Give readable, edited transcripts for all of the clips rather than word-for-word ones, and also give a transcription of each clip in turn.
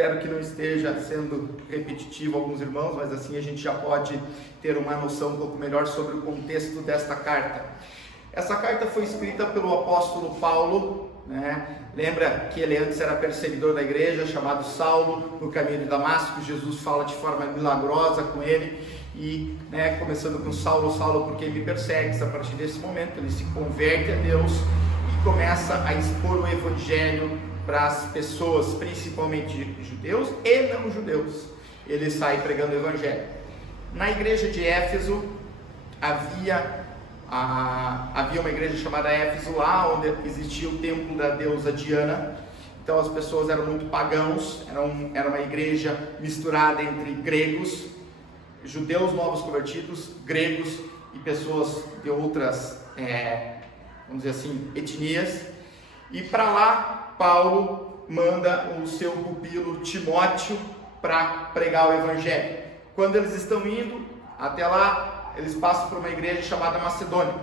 Espero que não esteja sendo repetitivo alguns irmãos, mas assim a gente já pode ter uma noção um pouco melhor sobre o contexto desta carta. Essa carta foi escrita pelo apóstolo Paulo, Lembra que ele antes era perseguidor da igreja, chamado Saulo, no caminho de Damasco. Jesus fala de forma milagrosa com ele e, começando com Saulo, porque me persegues? A partir desse momento ele se converte a Deus e começa a expor o evangelho para as pessoas, principalmente judeus e não judeus. Ele sai pregando o evangelho. Na igreja de Éfeso havia uma igreja chamada Éfeso, lá onde existia o templo da deusa Diana. Então as pessoas eram muito pagãos, era uma igreja misturada entre gregos, judeus novos convertidos, gregos e pessoas de outras, vamos dizer assim, etnias. E para lá Paulo manda o seu pupilo Timóteo para pregar o evangelho. Quando eles estão indo até lá, eles passam por uma igreja chamada Macedônia.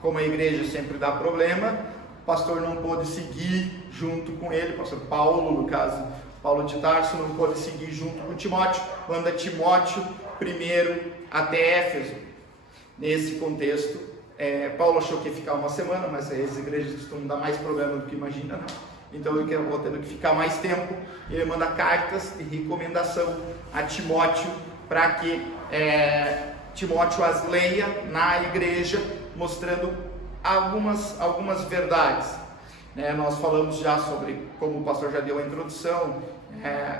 Como a igreja sempre dá problema, o pastor não pôde seguir junto com ele, o pastor Paulo, no caso, Paulo de Tarso, não pôde seguir junto com Timóteo, manda Timóteo primeiro até Éfeso. Nesse contexto, Paulo achou que ia ficar uma semana, mas as igrejas costumam dar mais problema do que imagina, né? Então ele acabou tendo que ficar mais tempo. Ele manda cartas de recomendação a Timóteo para que Timóteo as leia na igreja, mostrando algumas verdades. Nós falamos já sobre, como o pastor já deu a introdução,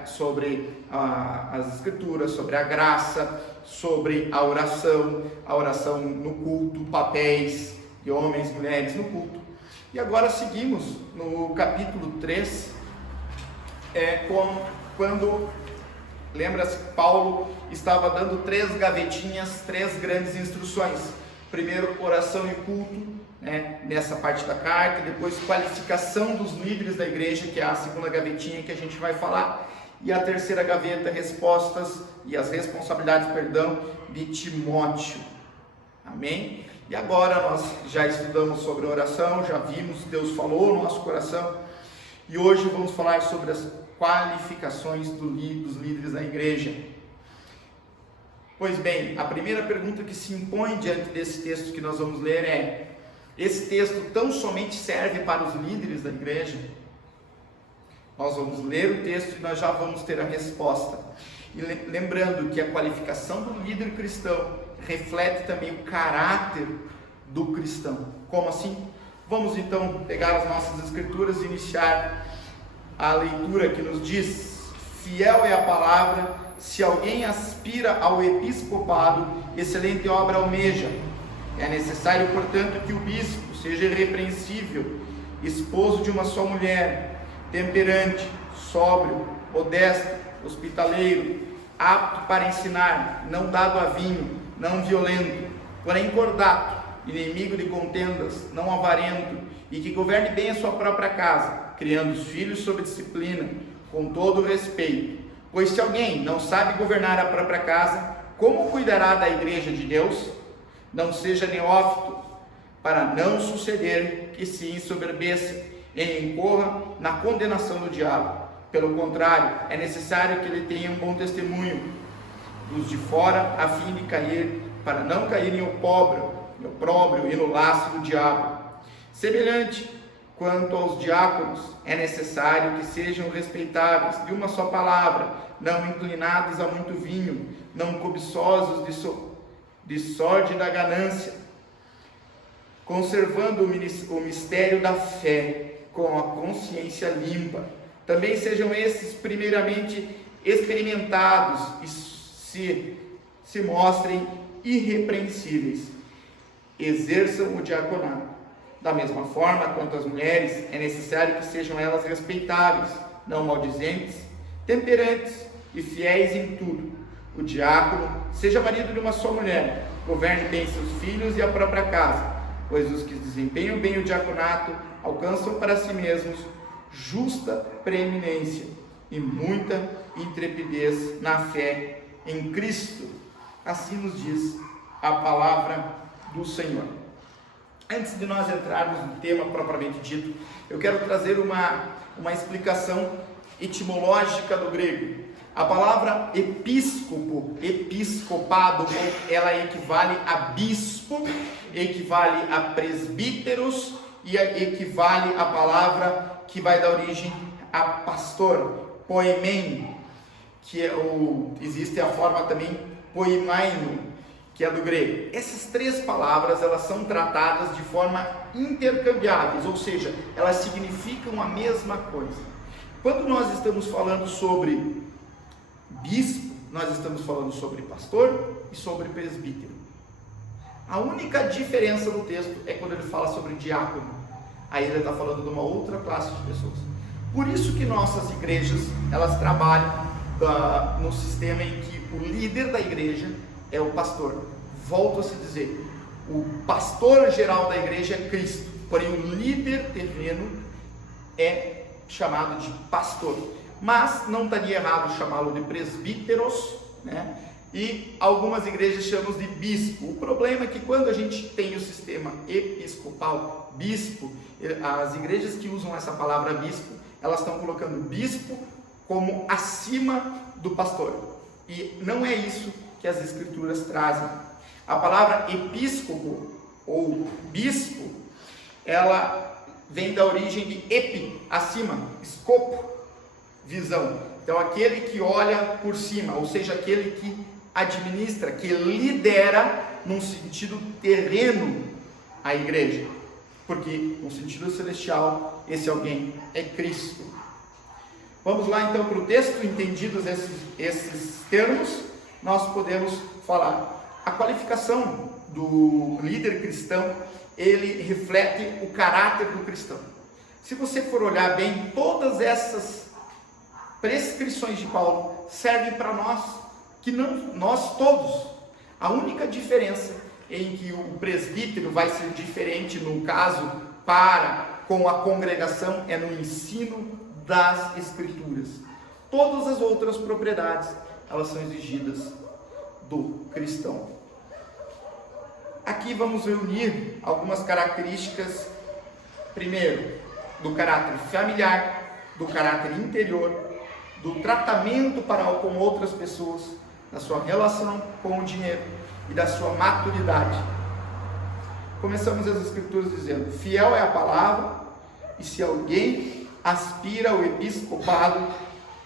sobre as escrituras, sobre a graça, sobre a oração no culto, papéis de homens e mulheres no culto. E agora seguimos no capítulo 3, quando... Lembra-se que Paulo estava dando 3 gavetinhas, 3 grandes instruções. Primeiro, oração e culto, nessa parte da carta. Depois, qualificação dos líderes da igreja, que é a segunda gavetinha que a gente vai falar. E a terceira gaveta, respostas e as responsabilidades, de Timóteo. Amém? E agora nós já estudamos sobre oração, já vimos, Deus falou no nosso coração. E hoje vamos falar sobre as qualificações dos líderes da igreja. Pois bem, a primeira pergunta que se impõe diante desse texto que nós vamos ler é: esse texto tão somente serve para os líderes da igreja? Nós vamos ler o texto e nós já vamos ter a resposta. E lembrando que a qualificação do líder cristão reflete também o caráter do cristão. Como assim? Vamos então pegar as nossas escrituras e iniciar a leitura que nos diz: fiel é a palavra, se alguém aspira ao episcopado, excelente obra almeja. É necessário, portanto, que o bispo seja irrepreensível, esposo de uma só mulher, temperante, sóbrio, modesto, hospitaleiro, apto para ensinar, não dado a vinho, não violento, porém cordato, inimigo de contendas, não avarento, e que governe bem a sua própria casa, criando os filhos sob disciplina, com todo o respeito. Pois se alguém não sabe governar a própria casa, como cuidará da igreja de Deus? Não seja neófito, para não suceder que se ensoberbeça e incorra na condenação do diabo. Pelo contrário, é necessário que ele tenha um bom testemunho dos de fora, a fim de cair, para não cair em opróbrio e no laço do diabo. Semelhante quanto aos diáconos, é necessário que sejam respeitáveis, de uma só palavra, não inclinados a muito vinho, não cobiçosos de sórdida ganância, conservando o mistério da fé com a consciência limpa. Também sejam esses primeiramente experimentados e se mostrem irrepreensíveis. Exerçam o diaconato. Da mesma forma, quanto às mulheres, é necessário que sejam elas respeitáveis, não maldizentes, temperantes e fiéis em tudo. O diácono seja marido de uma só mulher, governe bem seus filhos e a própria casa, pois os que desempenham bem o diaconato alcançam para si mesmos justa preeminência e muita intrepidez na fé em Cristo. Assim nos diz a palavra do Senhor. Antes de nós entrarmos no tema propriamente dito, eu quero trazer uma explicação etimológica do grego. A palavra episcopo, episcopado, ela equivale a bispo, equivale a presbíteros e equivale à palavra que vai dar origem a pastor, poimen, que é existe a forma também poimaino, que é do grego. Essas três palavras, elas são tratadas de forma intercambiáveis, ou seja, elas significam a mesma coisa. Quando nós estamos falando sobre bispo, nós estamos falando sobre pastor e sobre presbítero. A única diferença no texto é quando ele fala sobre diácono. Aí ele está falando de uma outra classe de pessoas. Por isso que nossas igrejas, elas trabalham no sistema em que o líder da igreja é o pastor. Volto a se dizer, o pastor geral da igreja é Cristo, porém o líder terreno é chamado de pastor. Mas não estaria errado chamá-lo de presbíteros, né? E algumas igrejas chamam de bispo. O problema é que quando a gente tem o sistema episcopal, bispo, as igrejas que usam essa palavra bispo, elas estão colocando bispo como acima do pastor. E não é isso que as escrituras trazem. A palavra episcopo ou bispo, ela vem da origem de epi, acima, escopo, visão. Então aquele que olha por cima, ou seja, aquele que administra, que lidera num sentido terreno a igreja, porque no sentido celestial esse alguém é Cristo. Vamos lá então para o texto. Entendidos esses termos, nós podemos falar. A qualificação do líder cristão, ele reflete o caráter do cristão. Se você for olhar bem, todas essas prescrições de Paulo servem para nós, que não, nós todos. A única diferença em que o presbítero vai ser diferente no caso com a congregação é no ensino das escrituras. Todas as outras propriedades, elas são exigidas do cristão. Aqui vamos reunir algumas características, primeiro, do caráter familiar, do caráter interior, do tratamento para com outras pessoas, da sua relação com o dinheiro e da sua maturidade. Começamos as escrituras dizendo: fiel é a palavra, e se alguém aspira ao episcopado,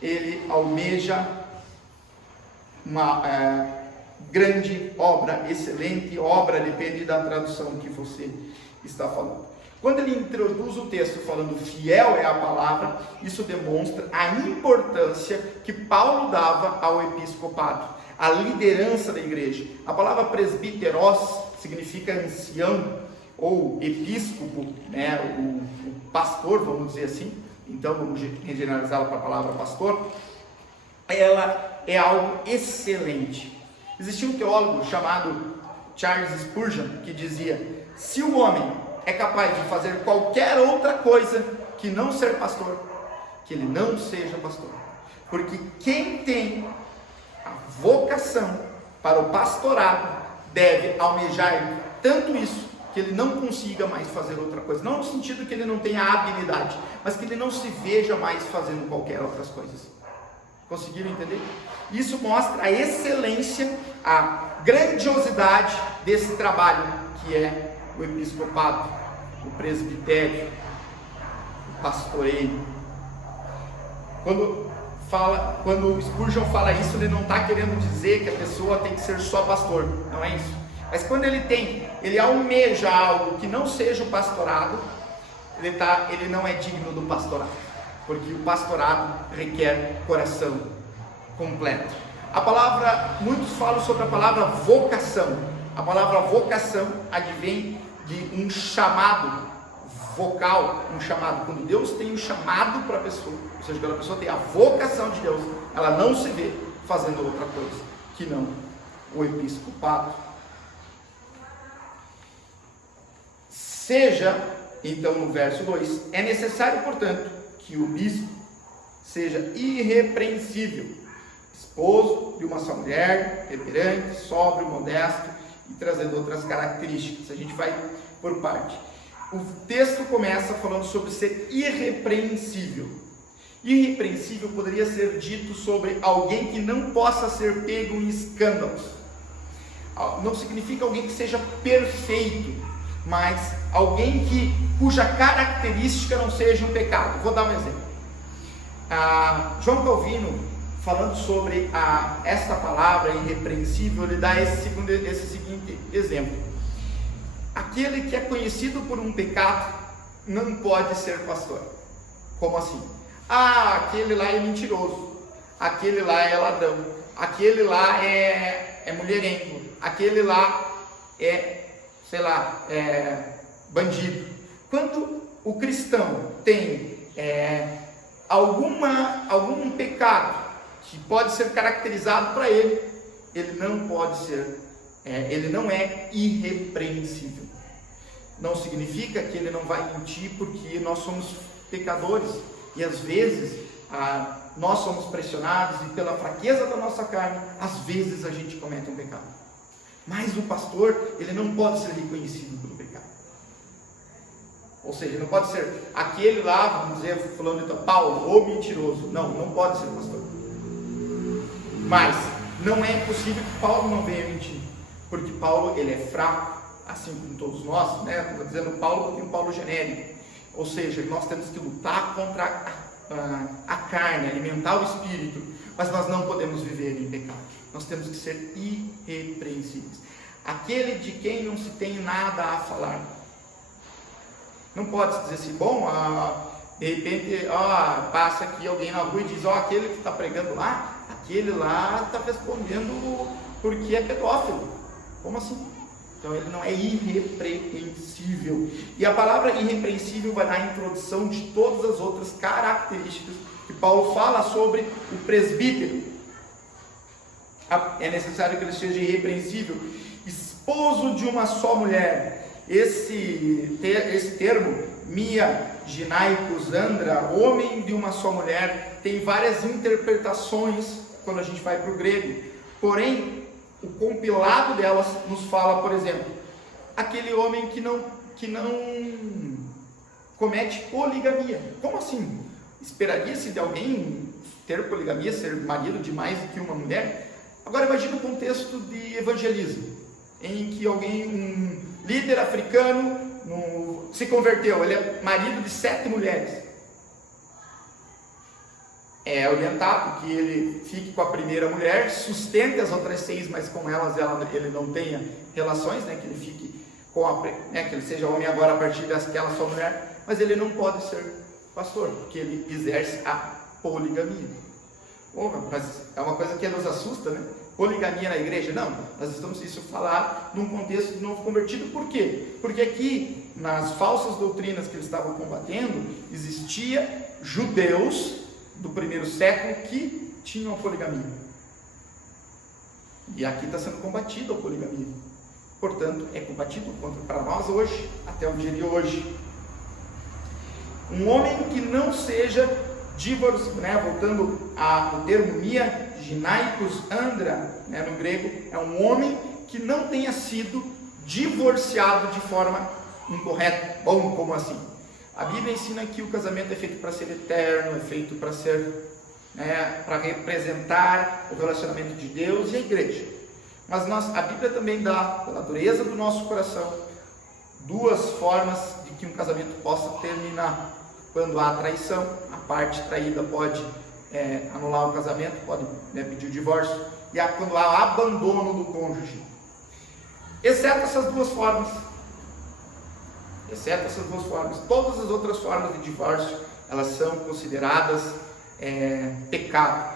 ele almeja uma grande obra, excelente obra, depende da tradução que você está falando. Quando ele introduz o texto falando fiel é a palavra, isso demonstra a importância que Paulo dava ao episcopado, a liderança da igreja. A palavra presbíteros significa ancião ou episcopo, né? o pastor, vamos dizer assim. Então vamos generalizá-la para a palavra pastor. Ela é algo excelente. Existia um teólogo chamado Charles Spurgeon que dizia: se o homem é capaz de fazer qualquer outra coisa que não ser pastor, que ele não seja pastor. Porque quem tem a vocação para o pastorado deve almejar tanto isso que ele não consiga mais fazer outra coisa. Não no sentido que ele não tenha habilidade, mas que ele não se veja mais fazendo qualquer outras coisas. Conseguiram entender? Isso mostra a excelência, a grandiosidade desse trabalho que é o episcopado, o presbitério, o pastoreio. Quando o Spurgeon fala isso, ele não está querendo dizer que a pessoa tem que ser só pastor, não é isso. Mas quando ele almeja algo que não seja o pastorado, ele não é digno do pastorado, porque o pastorado requer coração completo. Muitos falam sobre a palavra vocação. A palavra vocação advém de um chamado vocal, um chamado. Quando Deus tem um chamado para a pessoa, ou seja, quando a pessoa tem a vocação de Deus, ela não se vê fazendo outra coisa que não o episcopado. Seja, então no verso 2, é necessário, portanto, que o bispo seja irrepreensível, esposo de uma só mulher, temperante, sóbrio, modesto, e trazendo outras características. A gente vai por parte. O texto começa falando sobre ser irrepreensível. Irrepreensível poderia ser dito sobre alguém que não possa ser pego em escândalos. Não significa alguém que seja perfeito, mas alguém cuja característica não seja um pecado. Vou dar um exemplo. João Calvino, falando sobre esta palavra irrepreensível, ele dá esse seguinte exemplo: aquele que é conhecido por um pecado não pode ser pastor. Como assim? Aquele lá é mentiroso, aquele lá é ladrão, aquele lá é mulherengo, aquele lá é, sei lá, bandido. Quando o cristão tem algum pecado que pode ser caracterizado para ele, ele não pode ser, ele não é irrepreensível. Não significa que ele não vai mentir, porque nós somos pecadores e às vezes nós somos pressionados e pela fraqueza da nossa carne, às vezes a gente comete um pecado. Mas o pastor, ele não pode ser reconhecido pelo pecado. Ou seja, não pode ser aquele lá, vamos dizer, fulano de Paulo, ou mentiroso. Não pode ser pastor. Mas não é possível que Paulo não venha mentir, porque Paulo, ele é fraco, assim como todos nós, né? Estou dizendo Paulo porque é um Paulo genérico. Ou seja, nós temos que lutar contra a carne, alimentar o espírito, mas nós não podemos viver em pecado. Nós temos que ser irrepreensíveis. Aquele de quem não se tem nada a falar. Não pode se dizer assim, bom, de repente, passa aqui alguém na rua e diz, aquele que está pregando lá, aquele lá está respondendo porque é pedófilo. Como assim? Então ele não é irrepreensível. E a palavra irrepreensível vai na introdução de todas as outras características que Paulo fala sobre o presbítero. É necessário que ele seja irrepreensível, esposo de uma só mulher. Esse termo, mia ginaikos andra, homem de uma só mulher, tem várias interpretações quando a gente vai para o grego. Porém, o compilado delas nos fala, por exemplo, aquele homem que não comete poligamia. Como assim? Esperaria-se de alguém ter poligamia, ser marido de mais do que uma mulher? Agora imagine o contexto de evangelismo, em que um líder africano se converteu, ele é marido de 7 mulheres. É orientado que ele fique com a primeira mulher, sustente as outras 6, mas com elas ele não tenha relações, né? Que ele fique que ele seja homem agora a partir daquela sua mulher, mas ele não pode ser pastor, porque ele exerce a poligamia. Mas é uma coisa que nos assusta, né? Poligamia na igreja? Não, nós estamos isso falar num contexto de novo convertido. Por quê? Porque aqui, nas falsas doutrinas que eles estavam combatendo, existia judeus do primeiro século que tinham a poligamia. E aqui está sendo combatido a poligamia. Portanto, é combatido para nós hoje, até o dia de hoje. Um homem que não seja divorciado, né? Voltando ao termo mia ginaikos andra, né? No grego, é um homem que não tenha sido divorciado de forma incorreta. Bom, como assim? A Bíblia ensina que o casamento é feito para ser eterno, é feito para ser, para representar o relacionamento de Deus e a igreja. Mas a Bíblia também dá, pela dureza do nosso coração, 2 formas de que um casamento possa terminar. Quando há traição, a parte traída pode anular o casamento, pode pedir o divórcio, e quando há abandono do cônjuge. Exceto essas 2 formas. Todas as outras formas de divórcio, elas são consideradas pecado.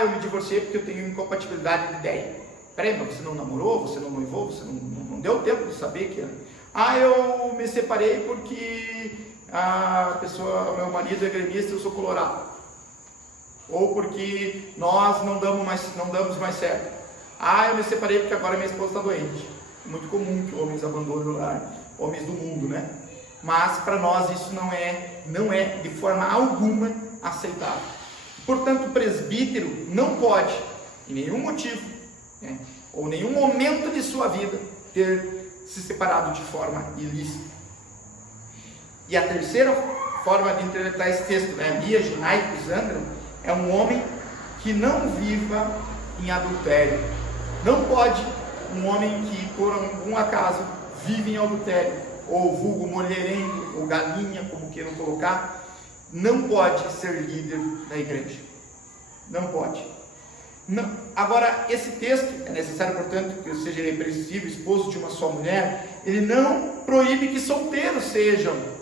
Eu me divorciei porque eu tenho incompatibilidade de ideia. Peraí, mas você não namorou, você não noivou, você não deu tempo de saber que eu me separei porque meu marido é gremista e eu sou colorado. Ou porque nós não damos mais certo. Eu me separei porque agora minha esposa está doente. É muito comum que homens abandonem o lar, homens do mundo, né? Mas para nós isso não é de forma alguma aceitável. Portanto, o presbítero não pode, em nenhum motivo, ou nenhum momento de sua vida, ter se separado de forma ilícita. E a terceira forma de interpretar esse texto, né? Mia Ginaicos Andra, é um homem que não viva em adultério. Não pode um homem que por algum acaso vive em adultério, ou vulgo mulherengo, ou galinha, como queiram colocar, não pode ser líder da igreja. Não pode. Não. Agora, esse texto é necessário, portanto, que seja irrepreensível, esposo de uma só mulher. Ele não proíbe que solteiros sejam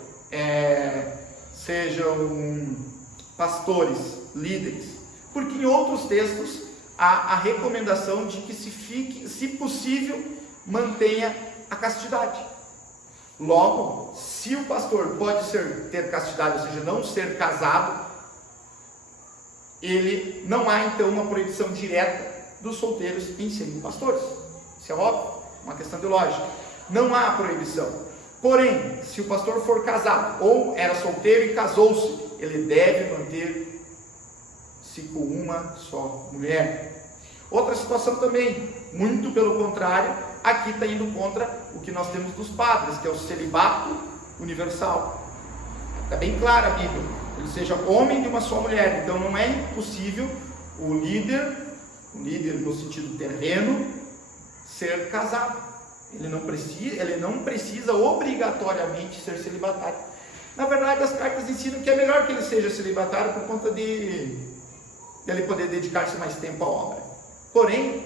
pastores, líderes, porque em outros textos há a recomendação de que se possível, mantenha a castidade. Logo, se o pastor pode ter castidade, ou seja, não ser casado, ele não há então uma proibição direta dos solteiros em serem pastores. Isso é óbvio, uma questão de lógica. Não há proibição. Porém, se o pastor for casado ou era solteiro e casou-se, ele deve manter-se com uma só mulher. Outra situação também, muito pelo contrário, aqui está indo contra o que nós temos dos padres, que é o celibato universal. Está bem clara a Bíblia, ele seja homem de uma só mulher. Então não é impossível o líder no sentido terreno, ser casado. Ele não precisa obrigatoriamente ser celibatário. Na verdade, as cartas ensinam que é melhor que ele seja celibatário por conta de ele poder dedicar-se mais tempo à obra. Porém,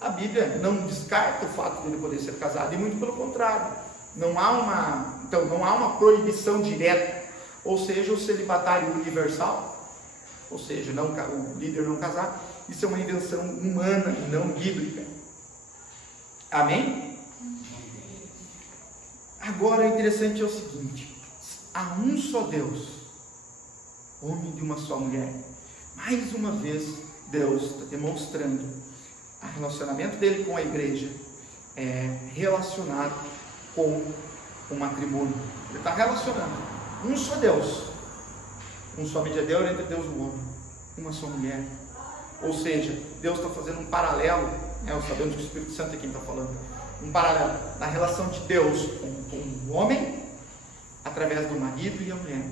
a Bíblia não descarta o fato de ele poder ser casado, e muito pelo contrário. Não há uma proibição direta. Ou seja, o celibatário universal, ou seja, o líder não casar, isso é uma invenção humana e não bíblica. Amém? Agora, o interessante é o seguinte: há um só Deus, homem de uma só mulher. Mais uma vez, Deus está demonstrando o relacionamento dele com a igreja relacionado com o matrimônio. Ele está relacionando um só Deus, um só mediador entre Deus e o homem, uma só mulher. Ou seja, Deus está fazendo um paralelo, nós sabemos que o Espírito Santo é quem está falando, um paralelo na relação de Deus com o homem, através do marido e a mulher.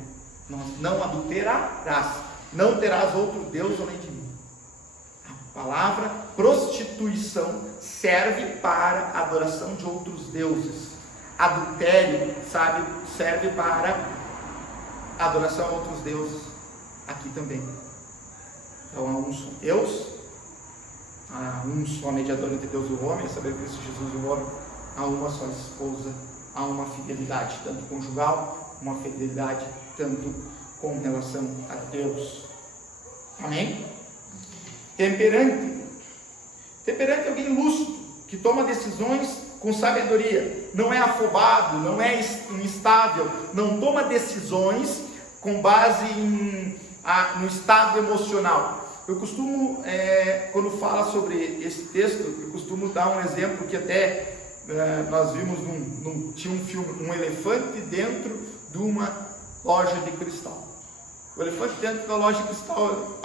Nós não adulterarás, não terás outro Deus além de mim. A palavra prostituição serve para a adoração de outros deuses. Adultério, serve para a adoração a outros deuses. Aqui também. Então há um só Deus, há um só mediador entre Deus e o homem, a saber, Cristo Jesus e o homem. Há uma só esposa, há uma fidelidade tanto conjugal, uma fidelidade tanto com relação a Deus. Amém? Temperante é alguém lúcido, que toma decisões com sabedoria, não é afobado, não é instável, não toma decisões com base no estado emocional. Eu costumo, quando falo sobre esse texto, eu costumo dar um exemplo que até nós vimos tinha um filme, um elefante dentro de uma loja de cristal. O elefante dentro da loja de cristal,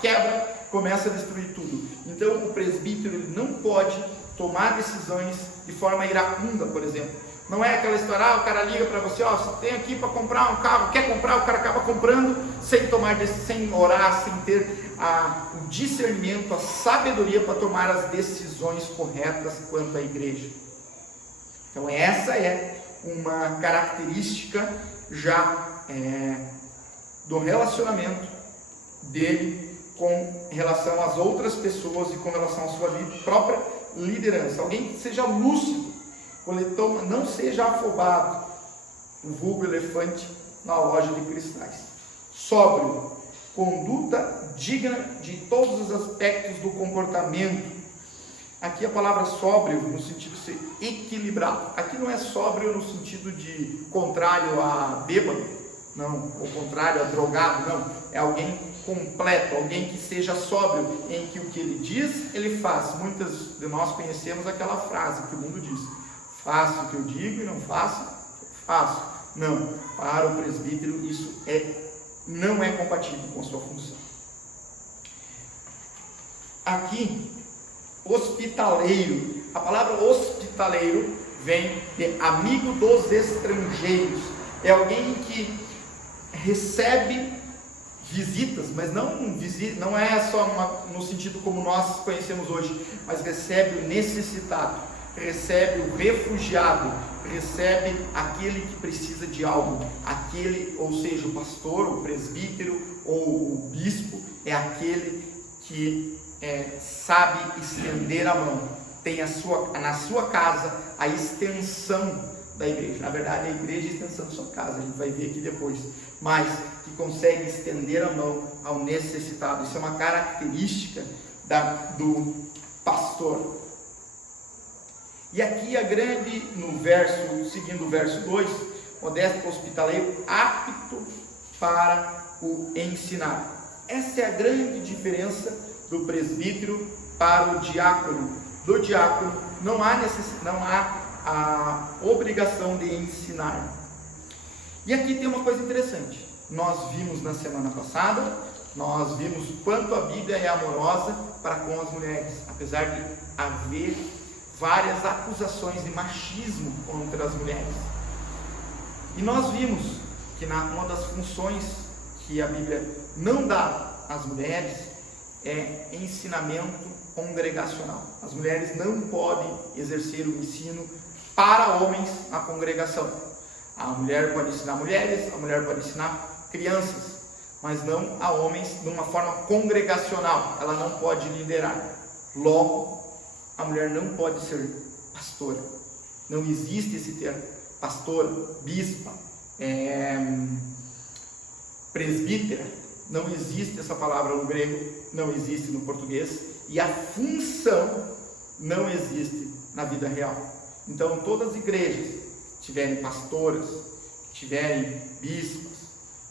quebra, começa a destruir tudo. Então o presbítero ele não pode tomar decisões de forma iracunda, por exemplo. Não é aquela história, o cara liga para você, você tem aqui para comprar um carro, quer comprar, o cara acaba comprando, sem orar, sem ter o discernimento, a sabedoria para tomar as decisões corretas quanto à igreja. Então essa é uma característica já do relacionamento dele com relação às outras pessoas e com relação à sua própria liderança. Alguém que seja lúcido, não seja afobado, o vulgo elefante na loja de cristais. Sóbrio, conduta digna de todos os aspectos do comportamento. Aqui a palavra sóbrio no sentido de ser equilibrado. Aqui não é sóbrio no sentido de contrário a bêbado, não, ou contrário a drogado, não. É alguém completo, alguém que seja sóbrio, em que o que ele diz, ele faz. Muitas de nós conhecemos aquela frase que o mundo diz: faço o que eu digo e não faço, faço. Não, para o presbítero isso não é compatível com a sua função. Aqui, hospitaleiro. A palavra hospitaleiro vem de amigo dos estrangeiros. É alguém que recebe visitas, mas não é só no sentido como nós conhecemos hoje, mas recebe o necessitado, recebe o refugiado, recebe aquele que precisa de algo, aquele, ou seja, o pastor, o presbítero ou o bispo, é aquele que sabe estender a mão, tem na sua casa a extensão da igreja. Na verdade, a igreja é a extensão da sua casa, a gente vai ver aqui depois, mas que consegue estender a mão ao necessitado. Isso é uma característica do pastor. E aqui seguindo o verso 2, modesto hospitaleiro, apto para o ensinar. Essa é a grande diferença do presbítero para o diácono. Do diácono não há a obrigação de ensinar. E aqui tem uma coisa interessante. Nós vimos na semana passada, nós vimos quanto a Bíblia é amorosa para com as mulheres, apesar de haver várias acusações de machismo contra as mulheres. E nós vimos que uma das funções que a Bíblia não dá às mulheres é ensinamento congregacional. As mulheres não podem exercer o ensino para homens na congregação. A mulher pode ensinar mulheres, a mulher pode ensinar crianças, mas não a homens de uma forma congregacional. Ela não pode liderar. Logo, a mulher não pode ser pastora. Não existe esse termo. Pastora, bispa, presbítera. Não existe essa palavra no grego, não existe no português. E a função não existe na vida real. Então, todas as igrejas que tiverem pastoras, que tiverem bispas,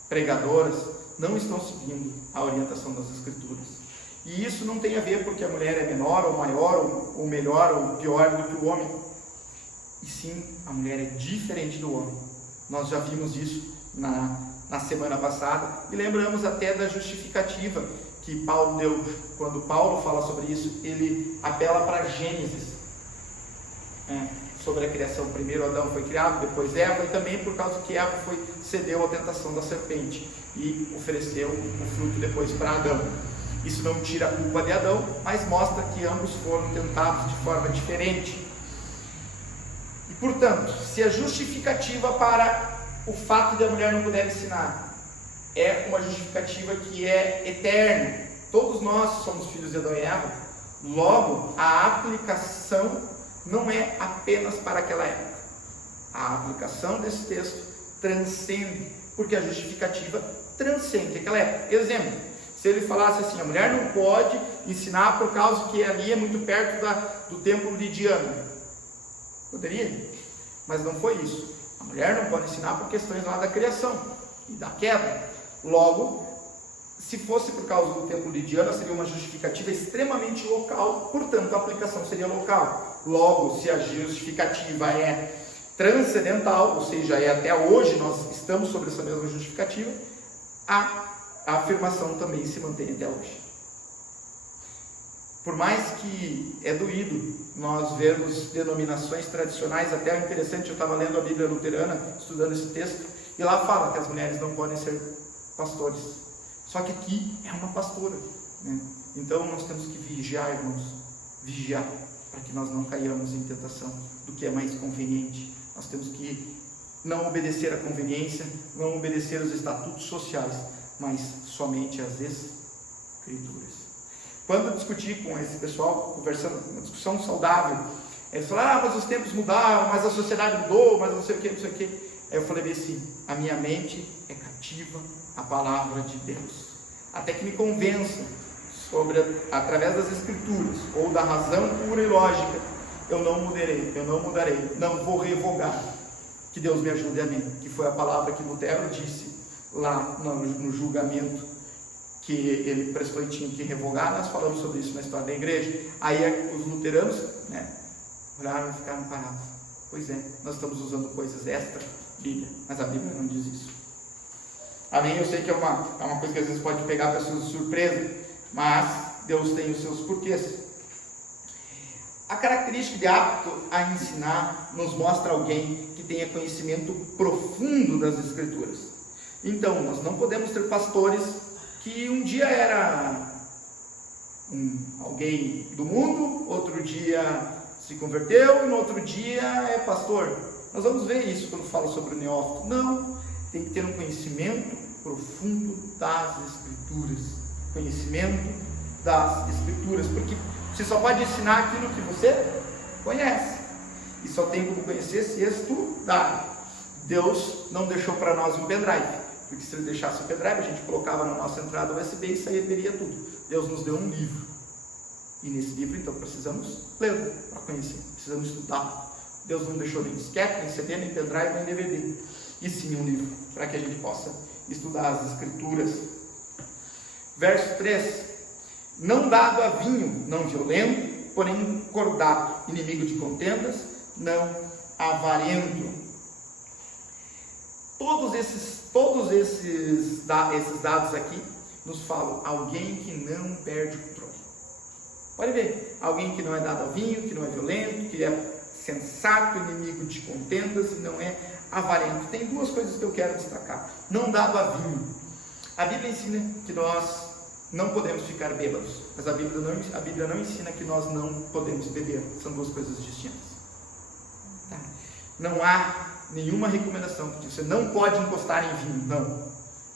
pregadoras, não estão seguindo a orientação das Escrituras. E isso não tem a ver porque a mulher é menor ou maior, ou melhor ou pior do que o homem. E sim, a mulher é diferente do homem. Nós já vimos isso na semana passada e lembramos até da justificativa que Paulo deu. Quando Paulo fala sobre isso, ele apela para Gênesis, sobre a criação. Primeiro Adão foi criado, depois Eva, e também por causa que Eva cedeu à tentação da serpente e ofereceu o fruto depois para Adão. Isso não tira a culpa de Adão, mas mostra que ambos foram tentados de forma diferente. E portanto, se a justificativa para o fato de a mulher não poder ensinar é uma justificativa que é eterna, todos nós somos filhos de Adão e Eva, logo a aplicação não é apenas para aquela época. A aplicação desse texto transcende, porque a justificativa transcende aquela época. Exemplo, se ele falasse assim, a mulher não pode ensinar por causa que ali é muito perto do templo de Diana. Poderia, mas não foi isso. A mulher não pode ensinar por questões lá da criação e da queda. Logo, se fosse por causa do templo de Diana, seria uma justificativa extremamente local, portanto a aplicação seria local. Logo, se a justificativa é transcendental, ou seja, até hoje nós estamos sobre essa mesma justificativa, a afirmação também se mantém até hoje. Por mais que é doído nós vermos denominações tradicionais, até é interessante, eu estava lendo a Bíblia Luterana, estudando esse texto, e lá fala que as mulheres não podem ser pastores. Só que aqui é uma pastora, né? Então nós temos que vigiar, irmãos, vigiar, para que nós não caiamos em tentação do que é mais conveniente. Nós temos que não obedecer à conveniência, não obedecer aos estatutos sociais, mas somente às Escrituras. Quando eu discuti com esse pessoal, conversando, uma discussão saudável, eles falaram, mas os tempos mudaram, mas a sociedade mudou, mas não sei o que, não sei o que. Aí eu falei assim, a minha mente é cativa à palavra de Deus, até que me convençam através das Escrituras, ou da razão pura e lógica, eu não mudarei, não vou revogar. Que Deus me ajude, amém. Que foi a palavra que Lutero disse lá no julgamento, que ele prestou e tinha que revogar. Nós falamos sobre isso na história da igreja. Aí os luteranos, olharam e ficaram parados. Pois é, nós estamos usando coisas extra Bíblia, mas a Bíblia não diz isso. Amém? Eu sei que é uma coisa que às vezes pode pegar pessoas de surpresa, mas Deus tem os seus porquês. A característica de apto a ensinar nos mostra alguém que tenha conhecimento profundo das Escrituras. Então, nós não podemos ter pastores que um dia era alguém do mundo, outro dia se converteu e no outro dia é pastor. Nós vamos ver isso quando fala sobre o neófito. Não, tem que ter um conhecimento profundo das Escrituras. Conhecimento das Escrituras, porque você só pode ensinar aquilo que você conhece, e só tem como conhecer se estudar. Deus não deixou para nós um pendrive, porque se ele deixasse o pendrive, a gente colocava na nossa entrada USB e sairia tudo. Deus nos deu um livro, e nesse livro então precisamos ler para conhecer, precisamos estudar. Deus não deixou nem disquete, nem CD, nem pendrive, nem DVD, e sim um livro, para que a gente possa estudar as Escrituras. Verso 3: não dado a vinho, não violento, porém cordato, inimigo de contendas, não avarento. Todos esses dados aqui nos falam alguém que não perde o controle. Pode ver, alguém que não é dado a vinho, que não é violento, que é sensato, inimigo de contendas e não é avarento. Tem duas coisas que eu quero destacar. Não dado a vinho. A Bíblia ensina que nós não podemos ficar bêbados, mas a Bíblia não ensina que nós não podemos beber. São duas coisas distintas. Tá? Não há nenhuma recomendação que você não pode encostar em vinho. Não,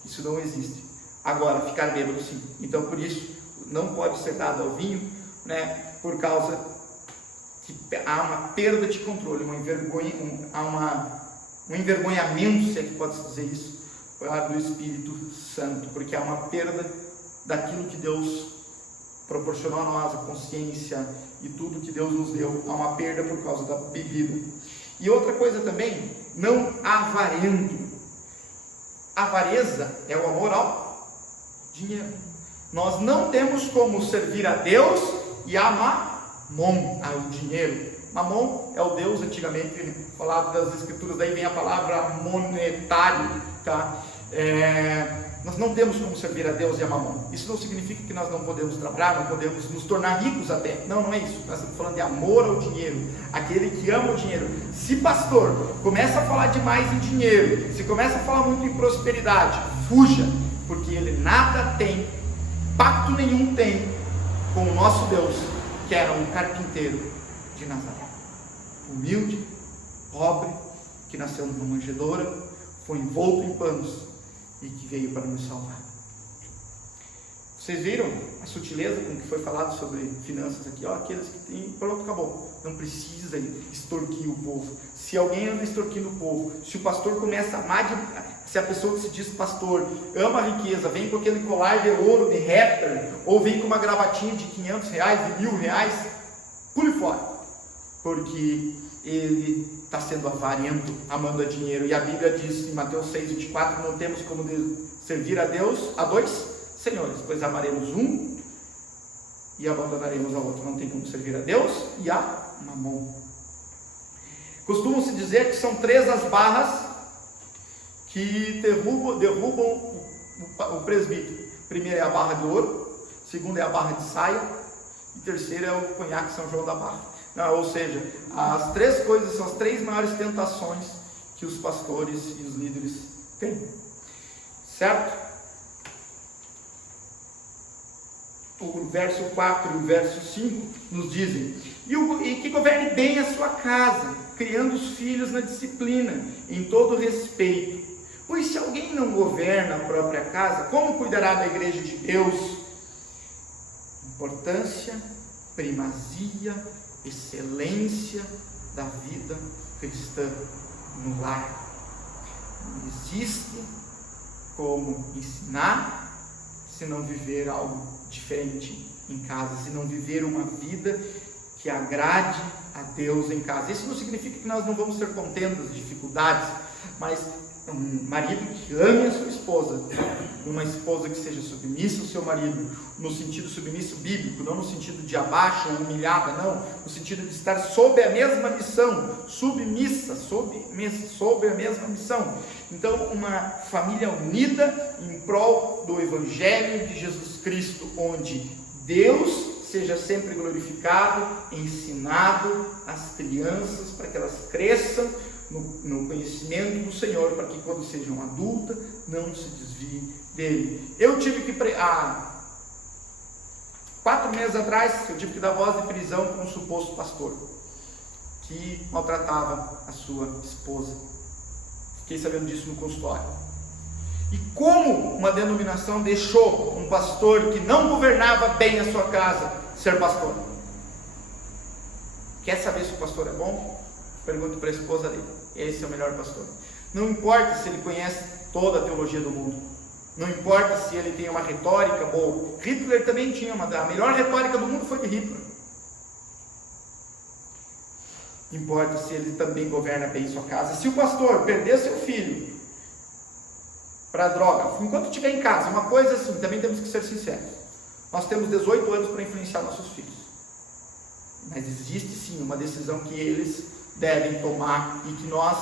isso não existe. Agora, ficar bêbado sim. Então, por isso, não pode ser dado ao vinho, né? Por causa que há uma perda de controle, há um envergonhamento, se é que pode dizer isso, do Espírito Santo, porque há uma perda daquilo que Deus proporcionou a nós, a consciência e tudo que Deus nos deu. Há uma perda por causa da bebida. E outra coisa também, não avarento. Avareza é o amor ao dinheiro. Nós não temos como servir a Deus e a Mamon, ao dinheiro. Mamon é o Deus antigamente falado das Escrituras, daí vem a palavra monetário, tá? Nós não temos como servir a Deus e a Mamon. Isso não significa que nós não podemos trabalhar, não podemos nos tornar ricos até. Não é isso. Nós estamos falando de amor ao dinheiro. Aquele que ama o dinheiro. Se pastor começa a falar demais em dinheiro, se começa a falar muito em prosperidade, fuja, porque ele nada tem, pacto nenhum tem com o nosso Deus, que era um carpinteiro de Nazaré. Humilde, pobre, que nasceu numa manjedoura, foi envolto em panos e que veio para nos salvar. Vocês viram a sutileza com que foi falado sobre finanças aqui? Ó, aqueles que têm, pronto, acabou. Não precisa extorquir o povo. Se alguém anda extorquindo o povo, se o pastor começa a amar, se a pessoa que se diz pastor ama a riqueza, vem com aquele colar de ouro de Raptor, ou vem com uma gravatinha de R$500, de R$1.000, pule fora, porque ele está sendo avarento, amando a dinheiro. E a Bíblia diz em Mateus 6,24, não temos como servir a Deus a dois senhores, pois amaremos um e abandonaremos ao outro. Não tem como servir a Deus e a Mamon. Costumam-se dizer que são 3 as barras que derrubam o presbítero. Primeira é a barra de ouro, segunda é a barra de saia, e terceira é o conhaque São João da Barra. Não, ou seja, as 3 coisas são as 3 maiores tentações que os pastores e os líderes têm. Certo? O verso 4 e o verso 5 nos dizem: e que governe bem a sua casa, criando os filhos na disciplina, em todo respeito. Pois se alguém não governa a própria casa, como cuidará da igreja de Deus? Importância, primazia, excelência da vida cristã no lar. Não existe como ensinar se não viver algo diferente em casa, se não viver uma vida que agrade a Deus em casa. Isso não significa que nós não vamos ter contendas, dificuldades, mas um marido que ame a sua esposa, uma esposa que seja submissa ao seu marido, no sentido submisso bíblico, não no sentido de abaixo ou humilhada, não, no sentido de estar sob a mesma missão, submissa, sob a mesma missão. Então, uma família unida em prol do Evangelho de Jesus Cristo, onde Deus seja sempre glorificado, ensinado às crianças para que elas cresçam no conhecimento do Senhor, para que quando sejam adulta, não se desvie dele. Eu tive que 4 meses atrás, eu tive que dar voz de prisão para um suposto pastor que maltratava a sua esposa. Fiquei sabendo disso no consultório. E como uma denominação deixou um pastor que não governava bem a sua casa ser pastor? Quer saber se o pastor é bom? Pergunte para a esposa dele. Esse é o melhor pastor. Não importa se ele conhece toda a teologia do mundo. Não importa se ele tem uma retórica boa. Hitler também tinha a melhor retórica do mundo foi de Hitler. Importa se ele também governa bem sua casa. Se o pastor perder seu filho para droga, enquanto estiver em casa, uma coisa assim, também temos que ser sinceros. Nós temos 18 anos para influenciar nossos filhos. Mas existe sim uma decisão que eles devem tomar e que nós,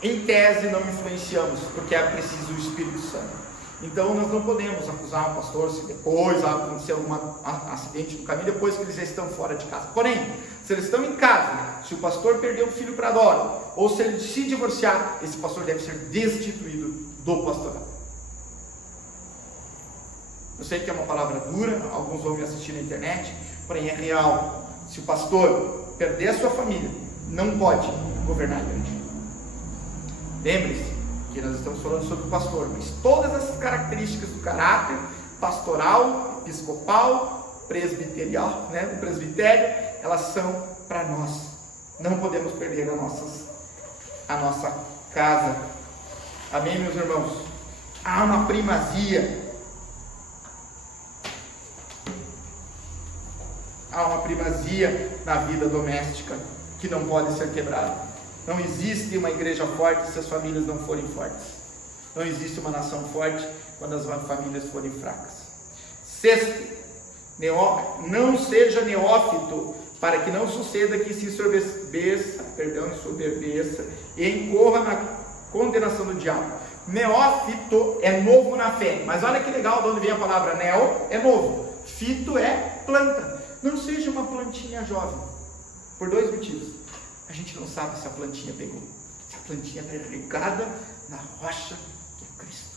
em tese, não influenciamos, porque é preciso o Espírito Santo. Então nós não podemos acusar um pastor se depois acontecer algum acidente no caminho, depois que eles já estão fora de casa. Porém, se eles estão em casa, se o pastor perder o filho para a droga, ou se ele se divorciar, esse pastor deve ser destituído do pastorado. Eu sei que é uma palavra dura, alguns vão me assistir na internet, porém é real. Se o pastor perder a sua família, não pode governar a igreja. Lembre-se que nós estamos falando sobre o pastor, mas todas essas características do caráter pastoral, episcopal, presbiterial, o presbitério, elas são para nós. Não podemos perder a nossa casa. Amém, meus irmãos? Há uma primazia. Há uma primazia na vida doméstica que não pode ser quebrada. Não existe uma igreja forte se as famílias não forem fortes. Não existe uma nação forte quando as famílias forem fracas. Sexto, não seja neófito, para que não suceda que se ensoberbeça e incorra na condenação do diabo. Neófito é novo na fé, mas olha que legal de onde vem a palavra neo, é novo. Fito é planta. Não seja uma plantinha jovem, por 2 motivos. A gente não sabe se a plantinha pegou. Se a plantinha está irrigada na rocha que é Cristo.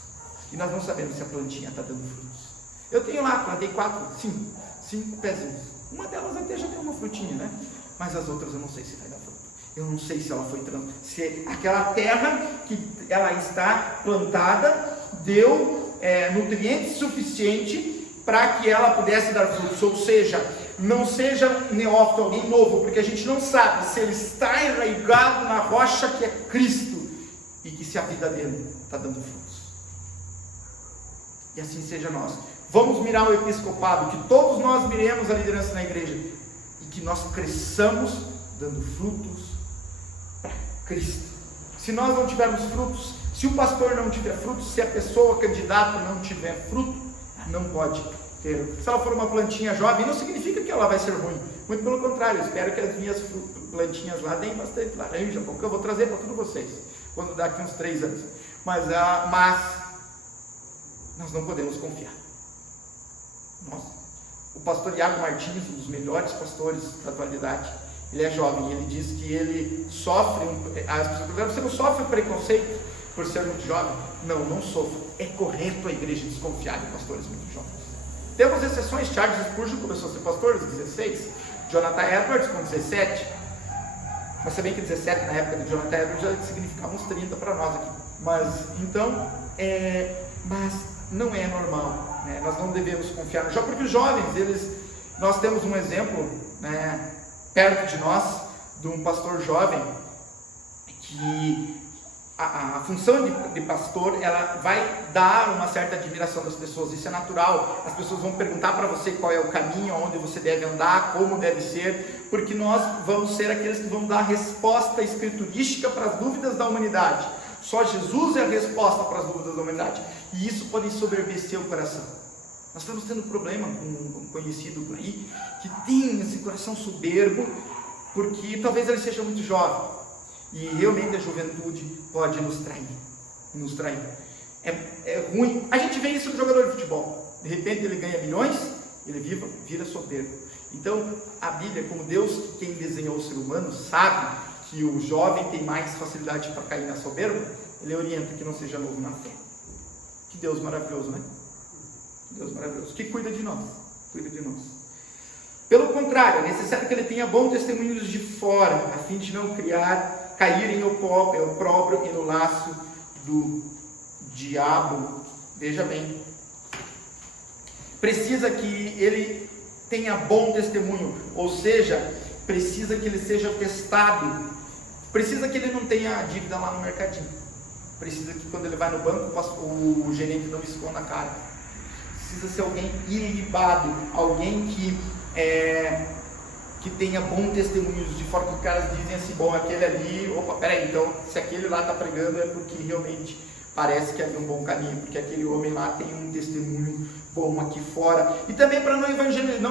E nós não sabemos se a plantinha está dando frutos. Eu tenho lá, plantei 5 pezinhos. Uma delas até já deu uma frutinha, Mas as outras eu não sei se vai dar fruto. Eu não sei se ela foi se aquela terra que ela está plantada deu nutrientes suficientes para que ela pudesse dar frutos. Ou seja, não seja neófito, alguém novo, porque a gente não sabe se ele está enraizado na rocha que é Cristo e que se a vida dele está dando frutos. E assim seja nós. Vamos mirar o episcopado, que todos nós miremos a liderança na igreja e que nós cresçamos dando frutos para Cristo. Se nós não tivermos frutos, se o pastor não tiver frutos, se a pessoa candidata não tiver fruto, não pode ter. Se ela for uma plantinha jovem, não significa que ela vai ser ruim. Muito pelo contrário, eu espero que as minhas plantinhas lá deem bastante laranja, porque eu vou trazer para todos vocês, quando daqui uns 3 anos. Mas nós não podemos confiar. O pastor Iago Martins, um dos melhores pastores da atualidade, ele é jovem, ele diz que ele sofre, as pessoas perguntam, você não sofre preconceito por ser muito jovem? Não sofro. É correto a igreja desconfiar de pastores muito jovens. Temos exceções. Charles Spurgeon começou a ser pastor aos 16, Jonathan Edwards com 17, mas sabem que 17 na época de Jonathan Edwards já significava uns 30 para nós aqui, mas não é normal, nós não devemos confiar, já porque os jovens, nós temos um exemplo, perto de nós, de um pastor jovem, que a função de pastor, ela vai dar uma certa admiração das pessoas, isso é natural. As pessoas vão perguntar para você qual é o caminho, onde você deve andar, como deve ser, porque nós vamos ser aqueles que vão dar a resposta escriturística para as dúvidas da humanidade. Só Jesus é a resposta para as dúvidas da humanidade, e isso pode ensoberbecer o coração. Nós estamos tendo problema com um conhecido por aí, que tem esse coração soberbo, porque talvez ele seja muito jovem, e realmente a juventude pode nos trair. É ruim. A gente vê isso no jogador de futebol. De repente ele ganha milhões, ele vira soberbo. Então a Bíblia, como Deus, quem desenhou o ser humano, sabe que o jovem tem mais facilidade para cair na soberba, ele orienta que não seja novo na fé. Que Deus maravilhoso, né? Que Deus maravilhoso, que cuida de nós, Pelo contrário, é necessário que ele tenha bons testemunhos de fora, a fim de não cair em opróbrio e no laço do diabo. Veja bem, precisa que ele tenha bom testemunho, ou seja, precisa que ele seja testado, precisa que ele não tenha dívida lá no mercadinho, precisa que quando ele vai no banco, o gerente não esconda a cara, precisa ser alguém ilibado, alguém que tenha bom testemunhos de fora, que os caras dizem assim, bom, aquele ali, opa, peraí, então, se aquele lá está pregando é porque realmente parece que é um bom caminho, porque aquele homem lá tem um testemunho bom aqui fora. E também para não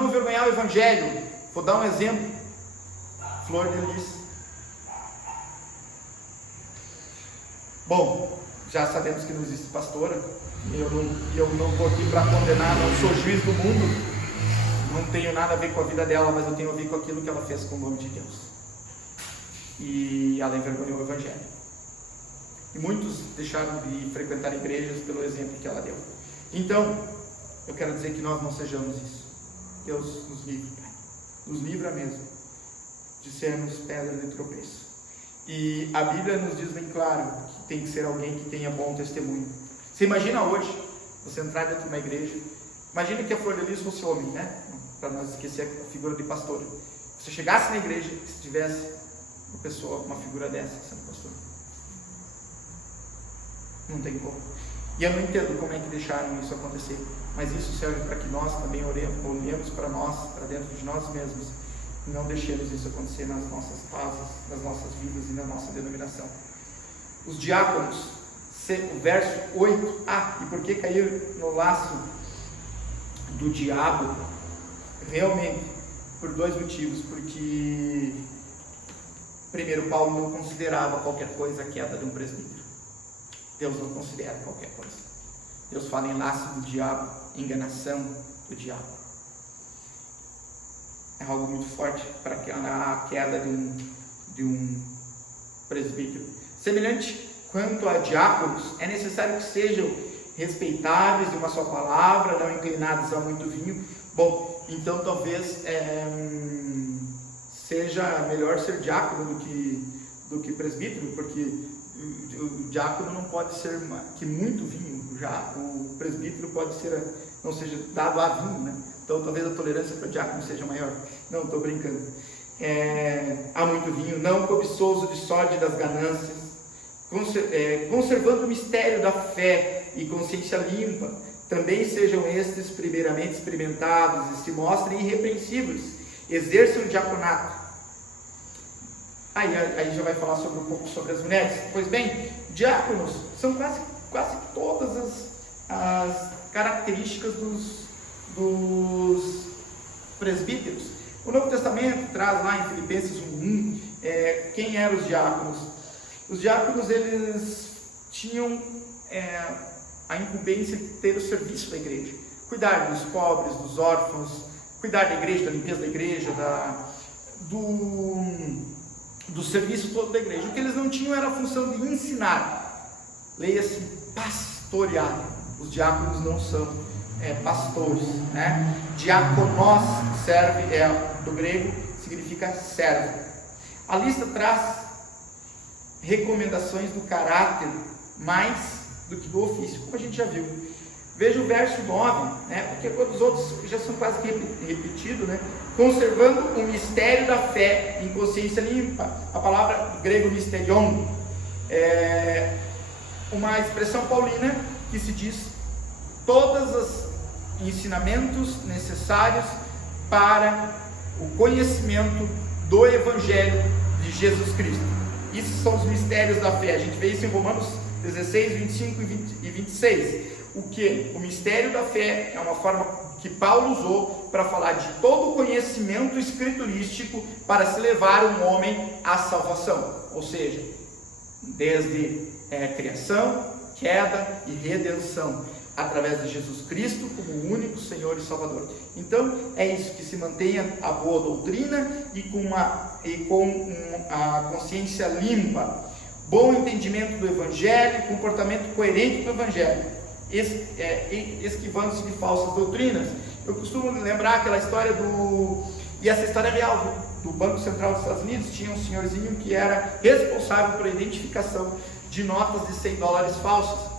envergonhar o evangelho, vou dar um exemplo, Flor de Lis. Bom, já sabemos que não existe pastora, eu não vou aqui para condenar, não sou juiz do mundo, não tenho nada a ver com a vida dela, mas eu tenho a ver com aquilo que ela fez com o nome de Deus. E ela envergonhou o evangelho. E muitos deixaram de frequentar igrejas pelo exemplo que ela deu. Então, eu quero dizer que nós não sejamos isso. Deus nos livre, Pai. Nos livra mesmo de sermos pedra de tropeço. E a Bíblia nos diz bem claro que tem que ser alguém que tenha bom testemunho. Você imagina hoje, você entrar dentro de uma igreja, imagina que a Flor de Lis fosse homem, né? Para não esquecer a figura de pastor. Você chegasse na igreja e se tivesse uma pessoa, uma figura dessa sendo pastor. Não tem como. E eu não entendo como é que deixaram isso acontecer, mas isso serve para que nós também olhemos para nós, para dentro de nós mesmos, e não deixemos isso acontecer nas nossas casas, nas nossas vidas e na nossa denominação. Os diáconos, o verso 8, e por que cair no laço do diabo? Realmente, por dois motivos. Porque, primeiro, Paulo não considerava qualquer coisa a queda de um presbítero. Deus não considera qualquer coisa. Deus fala em laço do diabo, enganação do diabo. É algo muito forte para a queda de um presbítero. Semelhante quanto a diáconos, é necessário que sejam respeitáveis de uma só palavra, não inclinados a muito vinho. Bom, então talvez seja melhor ser diácono do que presbítero, porque o diácono não pode ser que muito vinho, já o presbítero pode ser, não seja dado a vinho, né? Então talvez a tolerância para o diácono seja maior. Não, estou brincando. Há muito vinho, não cobiçoso de sorte das ganâncias, conservando o mistério da fé e consciência limpa. Também sejam estes primeiramente experimentados e se mostrem irrepreensíveis, exerçam o diaconato. Aí já vai falar um pouco sobre as mulheres. Pois bem, diáconos são quase todas as características dos presbíteros. O Novo Testamento traz lá em Filipenses 1:1 quem eram os diáconos. Os diáconos, eles tinham a incumbência de ter o serviço da igreja, cuidar dos pobres, dos órfãos, cuidar da igreja, da limpeza da igreja, do serviço todo da igreja. O que eles não tinham era a função de ensinar, leia-se pastorear. Os diáconos não são pastores, né? Diakonós serve, do grego, significa servo. A lista traz recomendações do caráter mais do que do ofício, como a gente já viu. Veja o verso 9, né? Porque os outros já são quase que repetidos, né? Conservando o mistério da fé em consciência limpa. A palavra grego mysterion é uma expressão paulina que se diz todos os ensinamentos necessários para o conhecimento do Evangelho de Jesus Cristo. Isso são os mistérios da fé. A gente vê isso em Romanos 16, 25 e 26. O que? O mistério da fé é uma forma que Paulo usou para falar de todo o conhecimento escriturístico para se levar um homem à salvação. Ou seja, desde criação, queda e redenção. através de Jesus Cristo como o único Senhor e Salvador. Então é isso, que se mantenha a boa doutrina e com a consciência limpa, bom entendimento do Evangelho, comportamento coerente com o Evangelho, esquivando-se de falsas doutrinas. Eu costumo lembrar aquela história e essa história é real, do Banco Central dos Estados Unidos. Tinha um senhorzinho que era responsável pela identificação de notas de $100 falsas.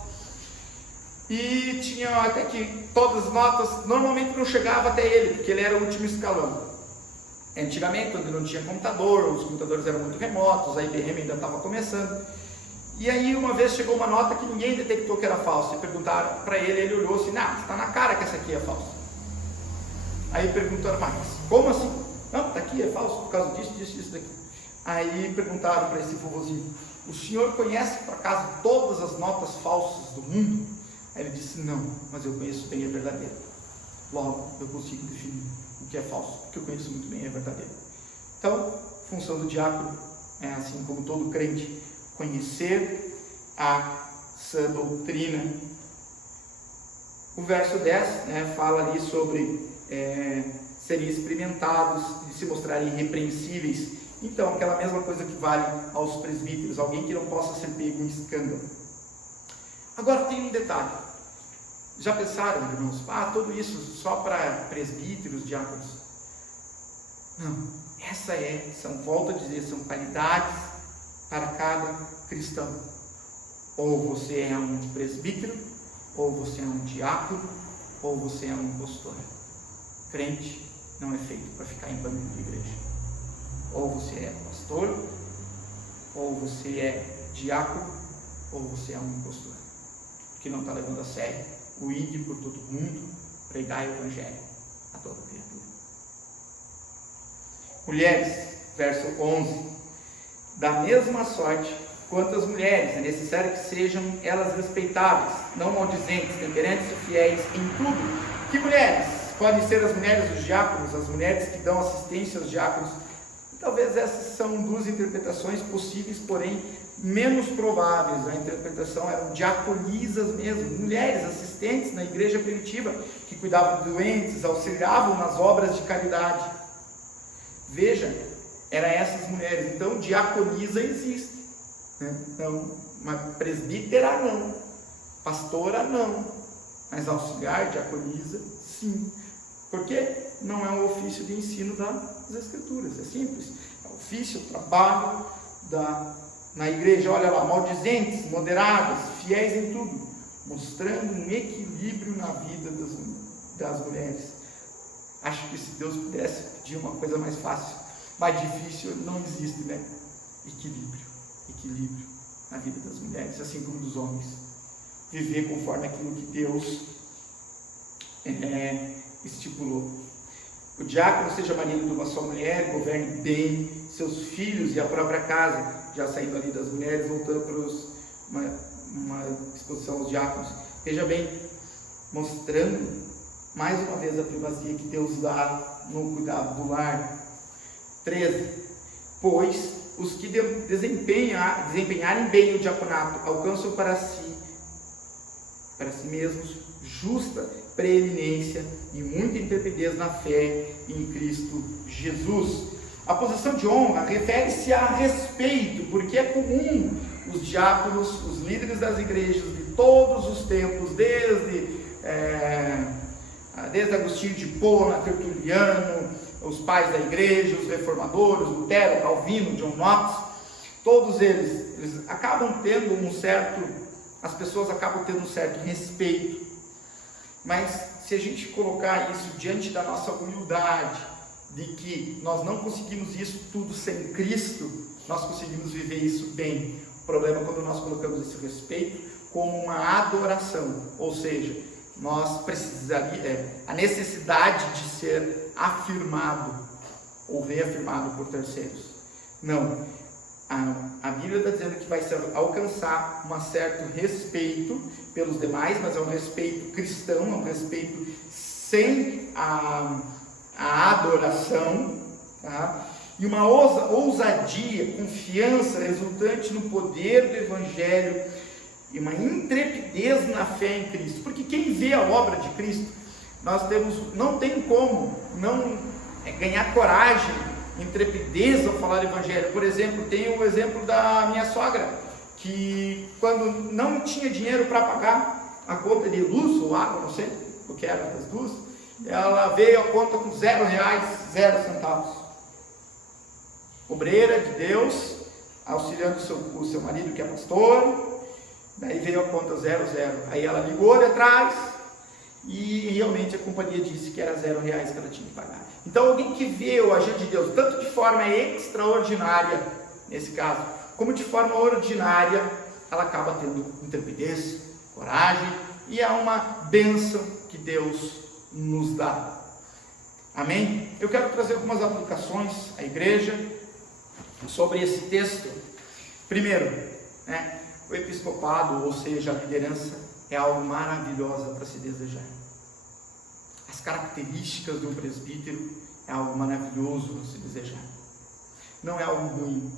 E tinha até que todas as notas normalmente não chegavam até ele, porque ele era o último escalão. Antigamente, quando não tinha computador, os computadores eram muito remotos, a IBM ainda estava começando. E aí uma vez chegou uma nota que ninguém detectou que era falsa, e perguntaram para ele, ele olhou assim: não, está na cara que essa aqui é falsa. Aí perguntaram: mas como assim? Não, está aqui, é falso por causa disso daqui. Aí perguntaram para esse vovozinho: o senhor conhece por acaso todas as notas falsas do mundo? Aí ele disse: não, mas eu conheço bem a verdadeira. Logo, eu consigo definir o que é falso, porque eu conheço muito bem a verdadeira. Então, função do diácono é, assim como todo crente, conhecer a sã doutrina. O verso 10 fala ali sobre serem experimentados e se mostrarem irrepreensíveis. Então, aquela mesma coisa que vale aos presbíteros, alguém que não possa ser pego em escândalo. Agora tem um detalhe. Já pensaram, irmãos, tudo isso só para presbíteros, diáconos? Não, volto a dizer, são qualidades para cada cristão. Ou você é um presbítero, ou você é um diácono, ou você é um pastor. Crente não é feito para ficar em banco de igreja. Ou você é pastor, ou você é diácono, ou você é um impostor, que não está levando a sério o ide por todo mundo, pregar o Evangelho a toda criatura. Mulheres, verso 11: da mesma sorte quanto as mulheres, é necessário que sejam elas respeitáveis, não maldizentes, temperantes e fiéis em tudo. Que mulheres? Podem ser as mulheres dos diáconos, as mulheres que dão assistência aos diáconos. Talvez essas são duas interpretações possíveis, porém menos prováveis. A interpretação eram diaconisas mesmo, mulheres assistentes na igreja primitiva, que cuidavam de doentes, auxiliavam nas obras de caridade. Veja, eram essas mulheres. Então, diaconisa existe, Então, uma presbítera não, pastora não, mas auxiliar, diaconisa, sim. Porque não é um ofício de ensino das Escrituras, é simples. É um ofício, trabalho na igreja. Olha lá, maldizentes, moderadas, fiéis em tudo, mostrando um equilíbrio na vida das mulheres. Acho que se Deus pudesse pedir uma coisa mais fácil, mais difícil, não existe, Equilíbrio na vida das mulheres, assim como dos homens. Viver conforme aquilo que Deus estipulou. O diácono seja marido de uma só mulher, governe bem seus filhos e a própria casa. Já saindo ali das mulheres, voltando para uma exposição aos diáconos. Veja bem, mostrando mais uma vez a primazia que Deus dá no cuidado do lar. 13. Pois os que desempenharem bem o diaconato alcançam para si mesmos justa preeminência e muita intrepidez na fé em Cristo Jesus. A posição de honra refere-se a respeito, porque é comum os diáconos, os líderes das igrejas de todos os tempos, desde Agostinho de Hipona, Tertuliano, os pais da igreja, os reformadores, Lutero, Calvino, John Knox, todos eles acabam tendo as pessoas acabam tendo um certo respeito. Mas se a gente colocar isso diante da nossa humildade, de que nós não conseguimos isso tudo sem Cristo, nós conseguimos viver isso bem. O problema é quando nós colocamos esse respeito como uma adoração, ou seja, nós precisaríamos, a necessidade de ser afirmado ou reafirmado por terceiros. Não, a Bíblia está dizendo que vai alcançar um certo respeito pelos demais, mas é um respeito cristão, é um respeito sem a adoração, tá? E uma ousadia, confiança resultante no poder do Evangelho e uma intrepidez na fé em Cristo, porque quem vê a obra de Cristo, não tem como não ganhar coragem, intrepidez ao falar o Evangelho. Por exemplo, tem o exemplo da minha sogra, que quando não tinha dinheiro para pagar a conta de luz ou água, não sei o que era das duas, ela veio a conta com R$0, 0 centavos. Obreira de Deus, auxiliando o seu marido que é pastor, daí veio a conta 0. Aí ela ligou de atrás e realmente a companhia disse que era R$0 que ela tinha que pagar. Então alguém que vê o agir de Deus, tanto de forma extraordinária, nesse caso, como de forma ordinária, ela acaba tendo intrepidez, coragem, e é uma bênção que Deus nos dá. Amém? Eu quero trazer algumas aplicações à igreja sobre esse texto. Primeiro, o episcopado, ou seja, a liderança, é algo maravilhoso para se desejar. As características do presbítero é algo maravilhoso para se desejar. Não é algo ruim.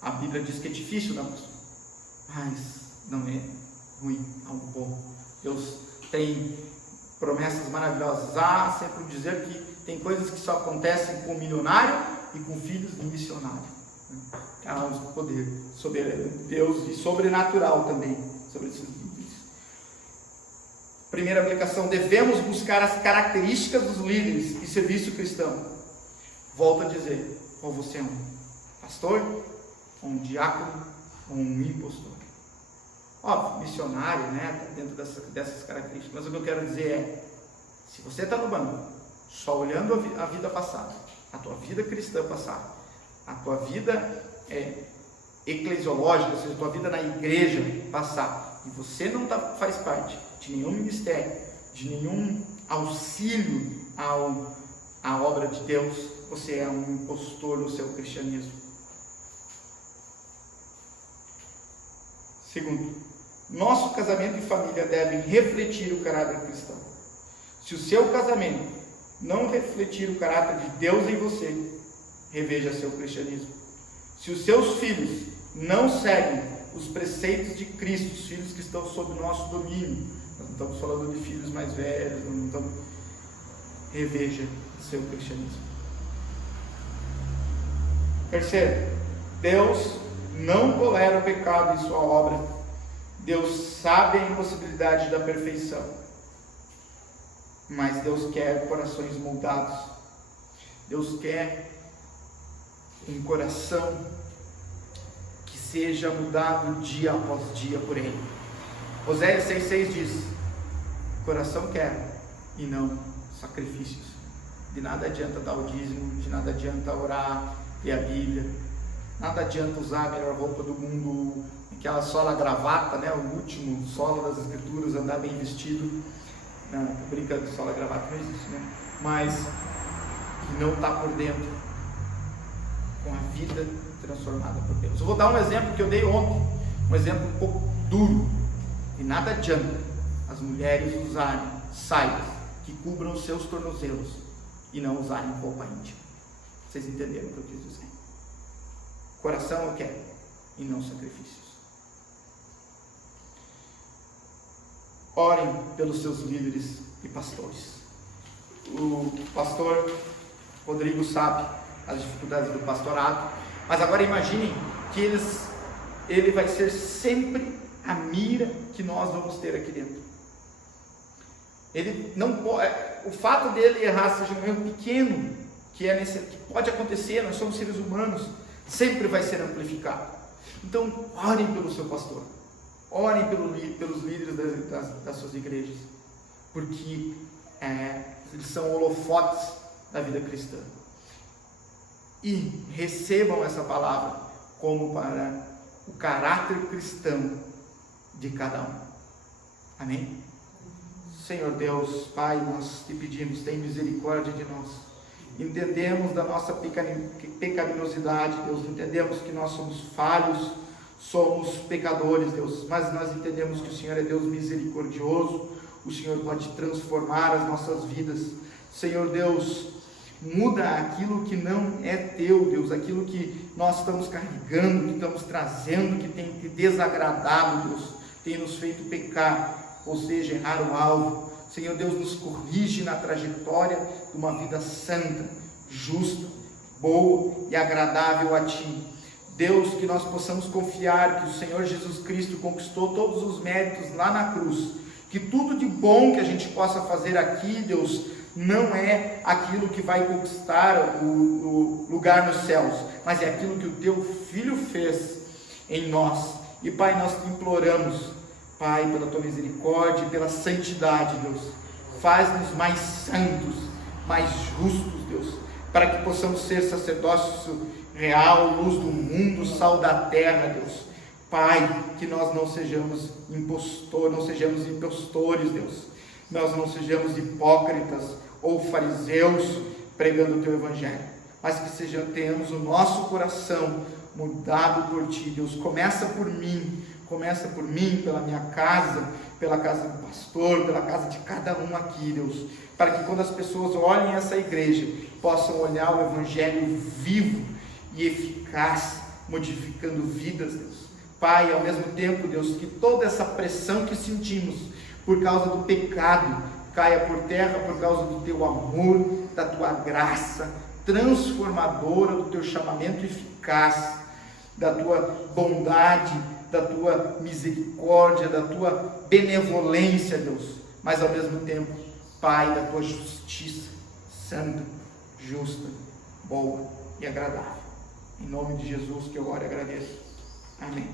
A Bíblia diz que é difícil, não, mas não é ruim, é algo bom. Deus tem promessas maravilhosas. Sempre dizer que tem coisas que só acontecem com o milionário e com filhos do missionário. Há um poder soberano de Deus e sobrenatural também sobre esses livros. Primeira aplicação: devemos buscar as características dos líderes e serviço cristão. Volto a dizer: ou você é um pastor, ou um diácono, ou um impostor. Óbvio, missionário, está dentro dessas características. Mas o que eu quero dizer é: se você está no banco, só olhando a vida passada, a tua vida cristã passada, a tua vida eclesiológica, ou seja, a tua vida na igreja passar, e você não faz parte de nenhum ministério, de nenhum auxílio à obra de Deus, você é um impostor no seu cristianismo. Segundo, nosso casamento e família devem refletir o caráter cristão. Se o seu casamento não refletir o caráter de Deus em você, reveja seu cristianismo. Se os seus filhos não seguem os preceitos de Cristo, os filhos que estão sob nosso domínio, nós não estamos falando de filhos mais velhos, reveja seu cristianismo. Terceiro, Deus não tolera o pecado em sua obra. Deus sabe a impossibilidade da perfeição, mas Deus quer corações moldados. Deus quer um coração que seja mudado dia após dia por Ele. Oséias 6,6 diz: coração quero e não sacrifícios. De nada adianta dar o dízimo, de nada adianta orar, ler a Bíblia, nada adianta usar a melhor roupa do mundo, aquela sola gravata, o último sola das escrituras, andar bem vestido. Não, brincando, sola gravata não existe, mas que não está por dentro, com a vida transformada por Deus. Eu vou dar um exemplo que eu dei ontem, um exemplo um pouco duro. E nada adianta as mulheres usarem saias que cubram os seus tornozelos e não usarem roupa íntima. Vocês entenderam o que eu quis dizer? Coração eu quero e não sacrifícios. Orem pelos seus líderes e pastores. O pastor Rodrigo sabe as dificuldades do pastorado, mas agora imaginem que ele vai ser sempre a mira que nós vamos ter aqui dentro. Ele não pode, o fato dele errar, seja um erro pequeno, que pode acontecer, nós somos seres humanos, sempre vai ser amplificado. Então, orem pelo seu pastor, orem pelos líderes das suas igrejas, porque eles são holofotes da vida cristã. E recebam essa palavra como para o caráter cristão de cada um. Amém? Senhor Deus, Pai, nós te pedimos, tem misericórdia de nós. Entendemos da nossa pecaminosidade, Deus, entendemos que nós somos falhos, somos pecadores, Deus, mas nós entendemos que o Senhor é Deus misericordioso, o Senhor pode transformar as nossas vidas. Senhor Deus, muda aquilo que não é teu, Deus, aquilo que nós estamos carregando, que estamos trazendo, que tem te desagradado, Deus. tem nos feito pecar, ou seja, errar o alvo. Senhor Deus, nos corrige na trajetória de uma vida santa, justa, boa e agradável a Ti. Deus, que nós possamos confiar que o Senhor Jesus Cristo conquistou todos os méritos lá na cruz, que tudo de bom que a gente possa fazer aqui, Deus, não é aquilo que vai conquistar o lugar nos céus, mas é aquilo que o Teu Filho fez em nós. E Pai, nós te imploramos, Pai, pela Tua misericórdia e pela santidade, Deus, faz-nos mais santos, mais justos, Deus, para que possamos ser sacerdócio real, luz do mundo, sal da terra, Deus. Pai, que nós não sejamos impostores, Deus. Nós não sejamos hipócritas ou fariseus pregando o Teu Evangelho, mas que tenhamos o nosso coração mudado por Ti, Deus. Começa por mim, pela minha casa, pela casa do pastor, pela casa de cada um aqui, Deus, para que quando as pessoas olhem essa igreja, possam olhar o Evangelho vivo e eficaz, modificando vidas, Deus. Pai, ao mesmo tempo, Deus, que toda essa pressão que sentimos por causa do pecado caia por terra por causa do Teu amor, da Tua graça transformadora, do Teu chamamento eficaz, da Tua bondade, da Tua misericórdia, da Tua benevolência, Deus, mas ao mesmo tempo, Pai, da Tua justiça santa, justa, boa e agradável. Em nome de Jesus que eu oro e agradeço. Amém.